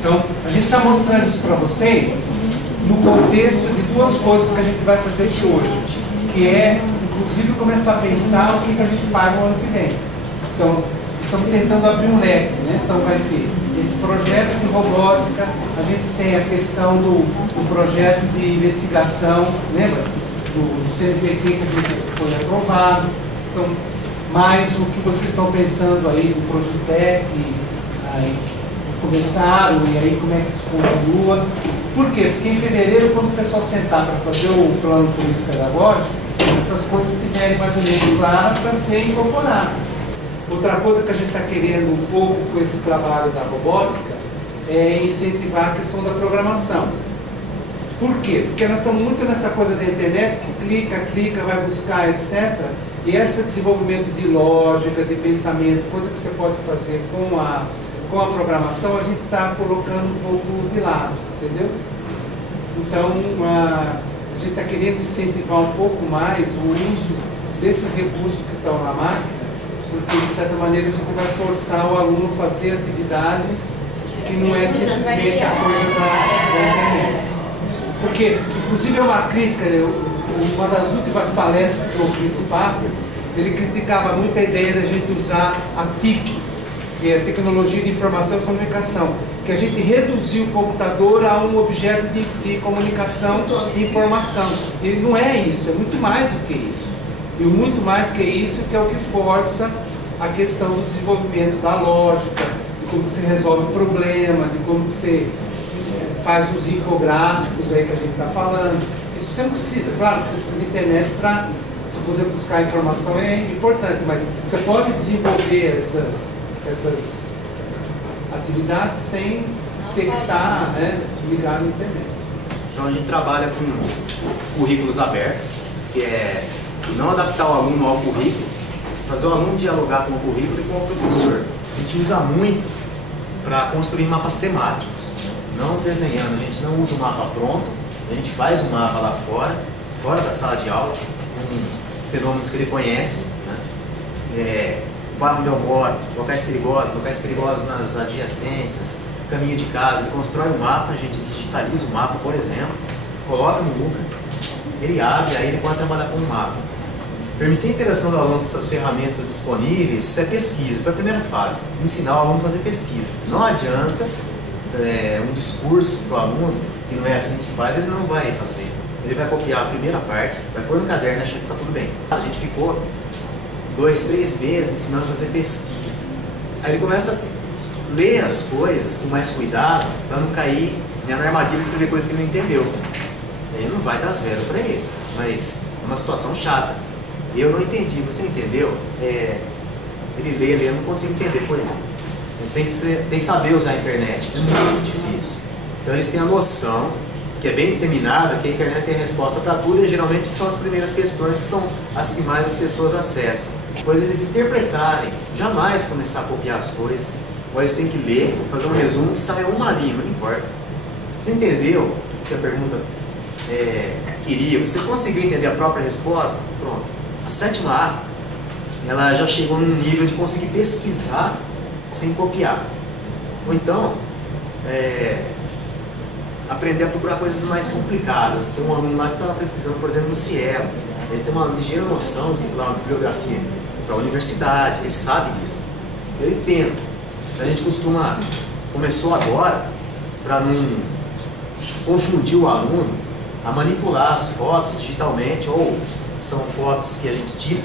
Então, a gente está mostrando isso para vocês no contexto de duas coisas que a gente vai fazer aqui hoje, que é, inclusive, começar a pensar o que a gente faz no ano que vem. Então, estamos tentando abrir um leque, né? Então, vai ter esse projeto de robótica, a gente tem a questão do projeto de investigação, lembra? Do CNPq que a gente foi aprovado. Então, mais o que vocês estão pensando aí do Projutec, aí começaram, e aí como é que isso continua. Por quê? Porque em fevereiro, quando o pessoal sentar para fazer o plano político-pedagógico, essas coisas estiverem mais ou menos claras para ser incorporadas. Outra coisa que a gente está querendo um pouco com esse trabalho da robótica é incentivar a questão da programação. Por quê? Porque nós estamos muito nessa coisa da internet que clica, vai buscar, etc. E esse desenvolvimento de lógica, de pensamento, coisa que você pode fazer com a programação, a gente está colocando um pouco de lado, entendeu? Então, a gente está querendo incentivar um pouco mais o uso desses recursos que estão na máquina, porque, de certa maneira, a gente vai forçar o aluno a fazer atividades que não é simplesmente a coisa da internet. Porque, inclusive, é uma crítica, uma das últimas palestras que eu ouvi do Papa, ele criticava muito a ideia da gente usar a TIC, que é a Tecnologia de Informação e Comunicação, que a gente reduziu o computador a um objeto de comunicação e informação. Ele não é isso, é muito mais do que isso. E o muito mais que isso que é o que força a questão do desenvolvimento da lógica, de como você resolve o problema, de como você faz os infográficos aí que a gente está falando. Isso você não precisa, claro que você precisa de internet para, se você buscar informação é importante, mas você pode desenvolver essas atividades sem ter que estar ligado na internet. Então a gente trabalha com currículos abertos, que é não adaptar o aluno ao currículo, fazer o aluno dialogar com o currículo e com o professor. A gente usa muito para construir mapas temáticos, não desenhando, a gente não usa o mapa pronto, a gente faz o mapa lá fora da sala de aula, com fenômenos que ele conhece, né? O bairro onde eu moro, locais perigosos nas adjacências, caminho de casa, ele constrói um mapa, a gente digitaliza o mapa, por exemplo, coloca no Google, ele abre, aí ele pode trabalhar com o mapa. Permitir a interação do aluno com essas ferramentas disponíveis, isso é pesquisa, foi a primeira fase, ensinar o aluno a fazer pesquisa. Não adianta um discurso para o aluno, que não é assim que faz, ele não vai fazer. Ele vai copiar a primeira parte, vai pôr no caderno e achar que está tudo bem. A gente ficou 2, 3 meses ensinando a fazer pesquisa. Aí ele começa a ler as coisas com mais cuidado, para não cair na armadilha de escrever coisas que ele não entendeu. Aí não vai dar 0 para ele, mas é uma situação chata. Eu não entendi, você entendeu? Ele lê, eu não consigo entender, pois é. Tem que saber usar a internet, é muito difícil. Então eles têm a noção, que é bem disseminada, que a internet tem resposta para tudo, e geralmente são as primeiras questões que são as que mais as pessoas acessam. Depois eles interpretarem, jamais começar a copiar as coisas, ou eles têm que ler, fazer um resumo que saia uma linha, não importa. Você entendeu o que a pergunta queria? Você conseguiu entender a própria resposta? Pronto. A 7ª A, ela já chegou num nível de conseguir pesquisar sem copiar. Ou então, aprender a procurar coisas mais complicadas. Tem um aluno lá que estava pesquisando, por exemplo, no Cielo. Ele tem uma ligeira noção de uma bibliografia para a universidade, ele sabe disso. Ele tenta. A gente começou agora, para não confundir o aluno, a manipular as fotos digitalmente, ou são fotos que a gente tira,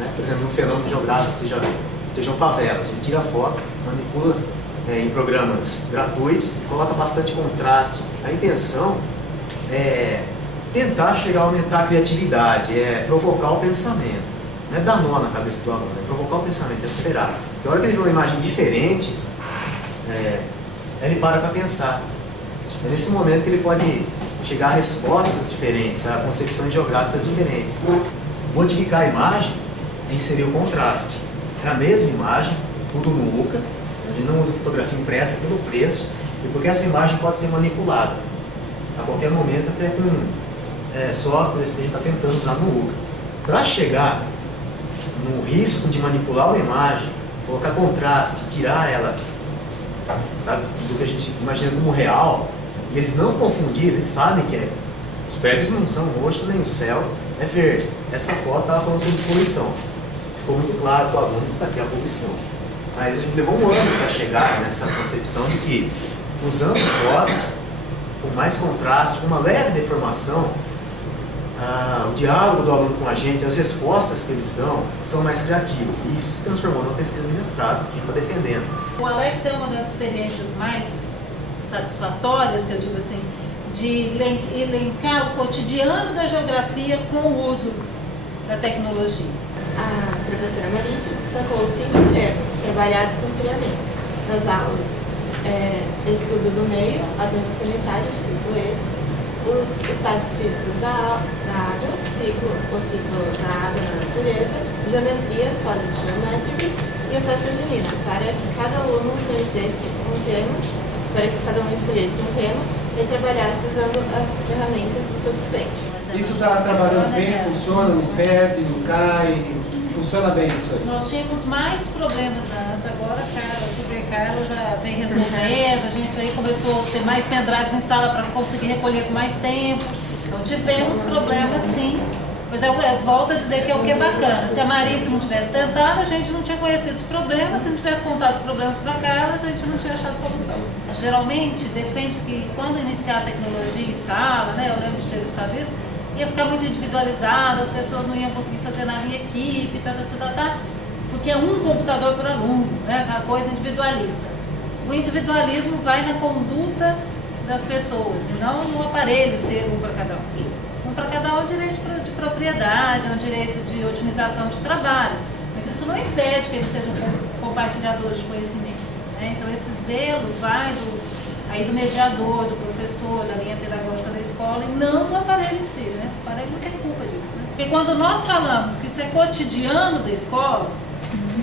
né? Por exemplo, no fenômeno geográfico, sejam favelas, a gente tira a foto, manipula em programas gratuitos, coloca bastante contraste. A intenção é tentar chegar a aumentar a criatividade, é provocar o pensamento. Não é dar nó na cabeça do aluno, é provocar o pensamento, é acelerar. Porque a hora que ele vê uma imagem diferente, ele para pensar. É nesse momento que ele pode chegar a respostas diferentes, a concepções geográficas diferentes. Modificar a imagem é inserir o contraste. É a mesma imagem, tudo no UCA, a gente não usa fotografia impressa pelo preço, e porque essa imagem pode ser manipulada a qualquer momento, até com softwares que a gente está tentando usar no UCA. Para chegar no risco de manipular uma imagem, colocar contraste, tirar ela do que a gente imagina como real, e eles não confundirem, eles sabem que os prédios não são roxos nem o céu é verde. Essa foto estava falando sobre poluição. Ficou muito claro para o aluno que isso aqui é a poluição. Mas a gente levou um ano para chegar nessa concepção de que, usando fotos, com mais contraste, com uma leve deformação, o diálogo do aluno com a gente, as respostas que eles dão, são mais criativas. E isso se transformou numa pesquisa de mestrado que a gente está defendendo. O Alex é uma das experiências mais satisfatórias, que eu digo assim, de elencar o cotidiano da geografia com o uso da tecnologia. A professora Marícia destacou 5 temas trabalhados anteriormente nas aulas. Estudo do meio, aterro sanitário, instituto extra, os estados físicos da água, o ciclo da água na natureza, geometria, sólidos geométricos e a festa junina, para que cada aluno conhecesse um tema, para que cada um escolhesse um tema e trabalhasse usando as ferramentas do Tuxpaint. Isso está trabalhando bem, funciona, não perde, não cai, funciona bem isso aí. Nós tínhamos mais problemas antes, agora a Super Carla já vem resolvendo, a gente aí começou a ter mais pendrives em sala para conseguir recolher com mais tempo. Então tivemos problemas sim, mas eu volto a dizer que é o que é bacana. Se a Marícia não tivesse tentado, a gente não tinha conhecido os problemas, se não tivesse contado os problemas para Carla, a gente não tinha achado solução. Geralmente defende que quando iniciar a tecnologia em sala, né, eu lembro de ter escutado isso, ia ficar muito individualizado, as pessoas não iam conseguir fazer nada em equipe, porque é um computador por aluno, né, uma coisa individualista. O individualismo vai na conduta das pessoas e não no aparelho ser um para cada um. Um para cada um é um direito de propriedade, é um direito de otimização de trabalho, mas isso não impede que eles sejam compartilhadores de conhecimento, né? Então esse zelo vai do mediador, do professor, da linha pedagógica da escola e não do aparelho em si, né? O aparelho não tem culpa disso, né? Porque quando nós falamos que isso é cotidiano da escola,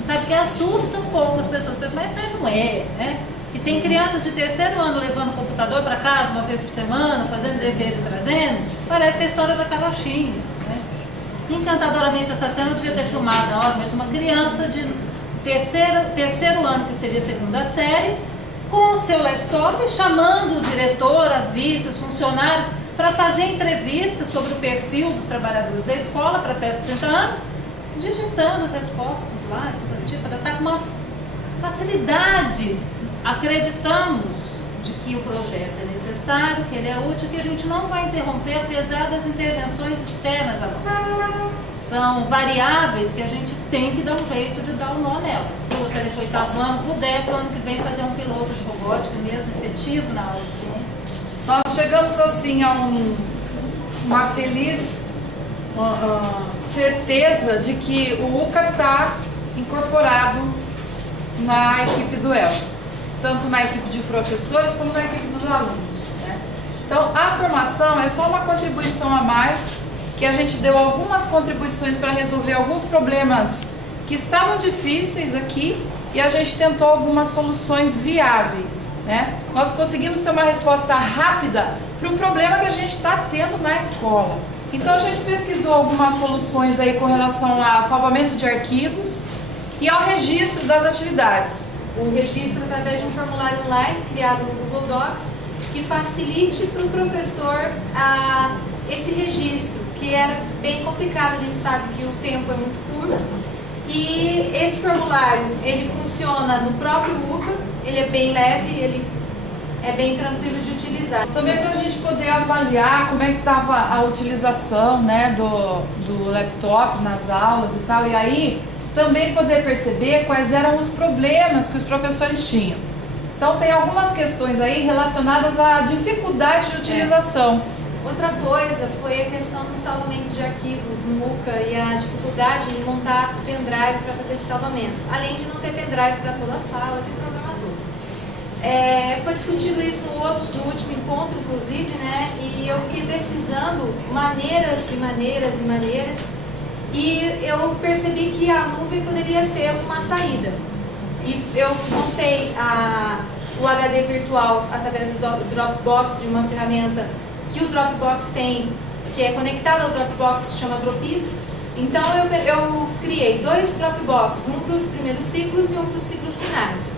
sabe que assusta um pouco as pessoas, mas não é, né? E tem crianças de 3º ano levando o computador para casa uma vez por semana, fazendo dever e trazendo, parece que é a história da carochinha, né? Encantadoramente essa cena eu devia ter filmado na hora, mas uma criança de terceiro ano, que seria a 2ª série, com o seu laptop, chamando o diretor, a vice, os funcionários, para fazer entrevistas sobre o perfil dos trabalhadores da escola para a festa de 30 anos, digitando as respostas lá, para estar com uma facilidade. Acreditamos de que o projeto é necessário, que ele é útil, que a gente não vai interromper, apesar das intervenções externas a nós. São variáveis que a gente tem que dar um jeito de dar um nó nelas. Se você no 8º ano pudesse, o ano que vem, fazer um piloto de robótica mesmo, efetivo na aula de ciências. Nós chegamos assim a uma feliz certeza de que o UCA está incorporado na equipe do ELSA, tanto na equipe de professores como na equipe dos alunos, né? Então a formação é só uma contribuição a mais, que a gente deu algumas contribuições para resolver alguns problemas que estavam difíceis aqui e a gente tentou algumas soluções viáveis, né? Nós conseguimos ter uma resposta rápida para um problema que a gente está tendo na escola. Então a gente pesquisou algumas soluções aí com relação a salvamento de arquivos e ao registro das atividades. O registro através de um formulário online criado no Google Docs que facilite para o professor esse registro, que era bem complicado, a gente sabe que o tempo é muito curto. E esse formulário, ele funciona no próprio UCA, ele é bem leve, ele é bem tranquilo de utilizar. Também para a gente poder avaliar como é que estava a utilização, né, do laptop nas aulas e tal, e aí também poder perceber quais eram os problemas que os professores tinham. Então tem algumas questões aí relacionadas à dificuldade de utilização. Outra coisa foi a questão do salvamento de arquivos no UCA e a dificuldade em montar pendrive para fazer esse salvamento. Além de não ter pendrive para toda a sala, tem problema todo. Foi discutido isso no último encontro, inclusive, né? E eu fiquei pesquisando maneiras e maneiras e maneiras e eu percebi que a nuvem poderia ser uma saída. E eu montei o HD virtual através do Dropbox, de uma ferramenta que o Dropbox tem, que é conectado ao Dropbox, que se chama Dropito. Então eu criei 2 Dropbox, um para os primeiros ciclos e um para os ciclos finais,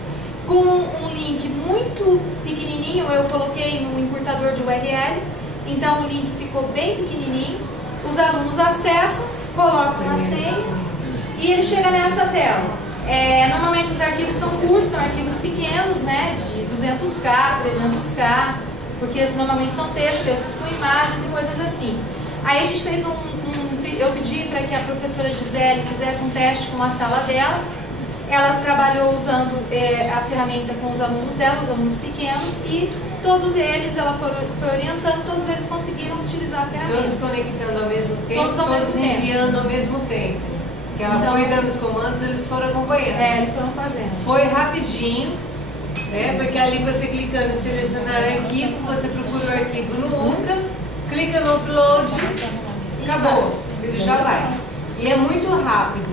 com um link eu coloquei no encurtador de URL, então o link ficou bem pequenininho, os alunos acessam, colocam a senha e ele chega nessa tela. Normalmente os arquivos são curtos, são arquivos pequenos, né, de 200K, 300K, porque normalmente são textos com imagens e coisas assim. Aí a gente fez eu pedi para que a professora Gisele fizesse um teste com a sala dela. Ela trabalhou usando a ferramenta com os alunos dela, os alunos pequenos, e todos eles, ela foi orientando, todos eles conseguiram utilizar a ferramenta. Todos conectando ao mesmo tempo, Todos ao mesmo tempo. enviando ao mesmo tempo. Que ela Então, foi dando os comandos, eles foram acompanhando. Eles foram fazendo. Foi rapidinho, né? Porque ali você clicando em selecionar arquivo, você procura o arquivo no UCA, clica no upload, acabou, ele já vai. E é muito rápido.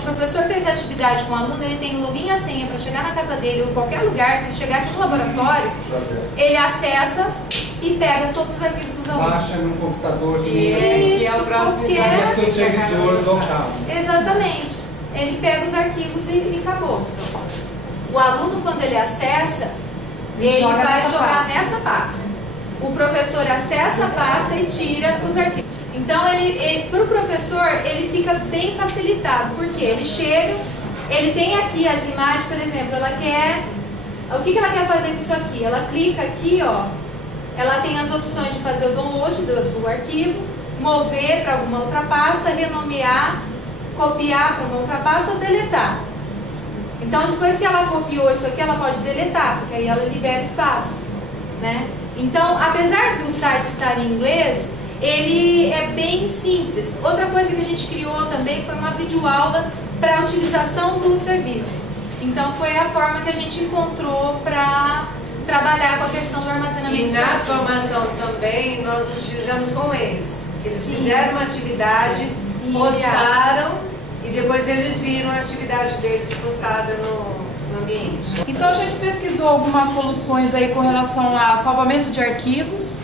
O professor fez a atividade com o aluno, ele tem o login e a senha para chegar na casa dele ou em qualquer lugar, se ele chegar aqui no laboratório, ele acessa e pega todos os arquivos dos alunos. Baixa no computador Que é o próximo Isso, slide. é seu servidor local. Exatamente. Ele pega os arquivos e acabou. O aluno, quando ele acessa, ele Joga vai nessa jogar pasta. nessa pasta. O professor acessa a pasta e tira os arquivos. Então, para o professor, ele fica bem facilitado, porque ele chega, ele tem aqui as imagens, por exemplo, ela quer... O que ela quer fazer com isso aqui? Ela clica aqui, ó, ela tem as opções de fazer o download do arquivo, mover para alguma outra pasta, renomear, copiar para uma outra pasta ou deletar. Então, depois que ela copiou isso aqui, ela pode deletar, porque aí ela libera espaço, né? Então, apesar do site estar em inglês, ele é bem simples. Outra coisa que a gente criou também foi uma videoaula para a utilização do serviço. Então, foi a forma que a gente encontrou para trabalhar com a questão do armazenamento E de na arquivos. formação também nós utilizamos com eles. Eles Sim. fizeram uma atividade, E postaram e depois eles viram a atividade deles postada no ambiente. Então a gente pesquisou algumas soluções aí com relação a salvamento de arquivos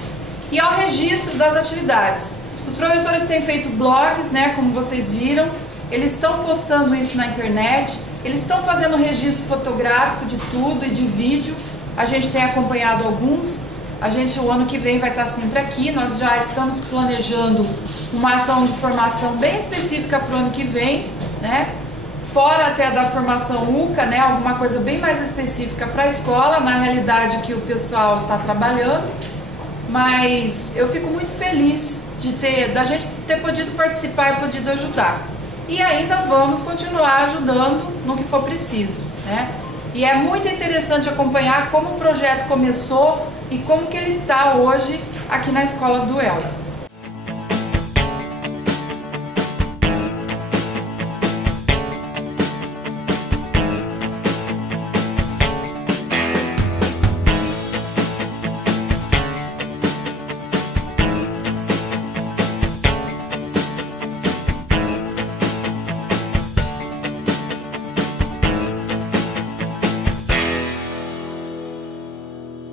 e ao registro das atividades. Os professores têm feito blogs, né, como vocês viram, eles estão postando isso na internet, eles estão fazendo registro fotográfico de tudo e de vídeo. A gente tem acompanhado alguns. A gente, o ano que vem, vai estar sempre aqui. Nós já estamos planejando uma ação de formação bem específica para o ano que vem, né? Fora até da formação UCA, né? Alguma coisa bem mais específica para a escola, na realidade que o pessoal está trabalhando. Mas eu fico muito feliz da gente ter podido participar e podido ajudar. E ainda vamos continuar ajudando no que for preciso, né? E é muito interessante acompanhar como o projeto começou e como que ele está hoje aqui na escola do Elsa.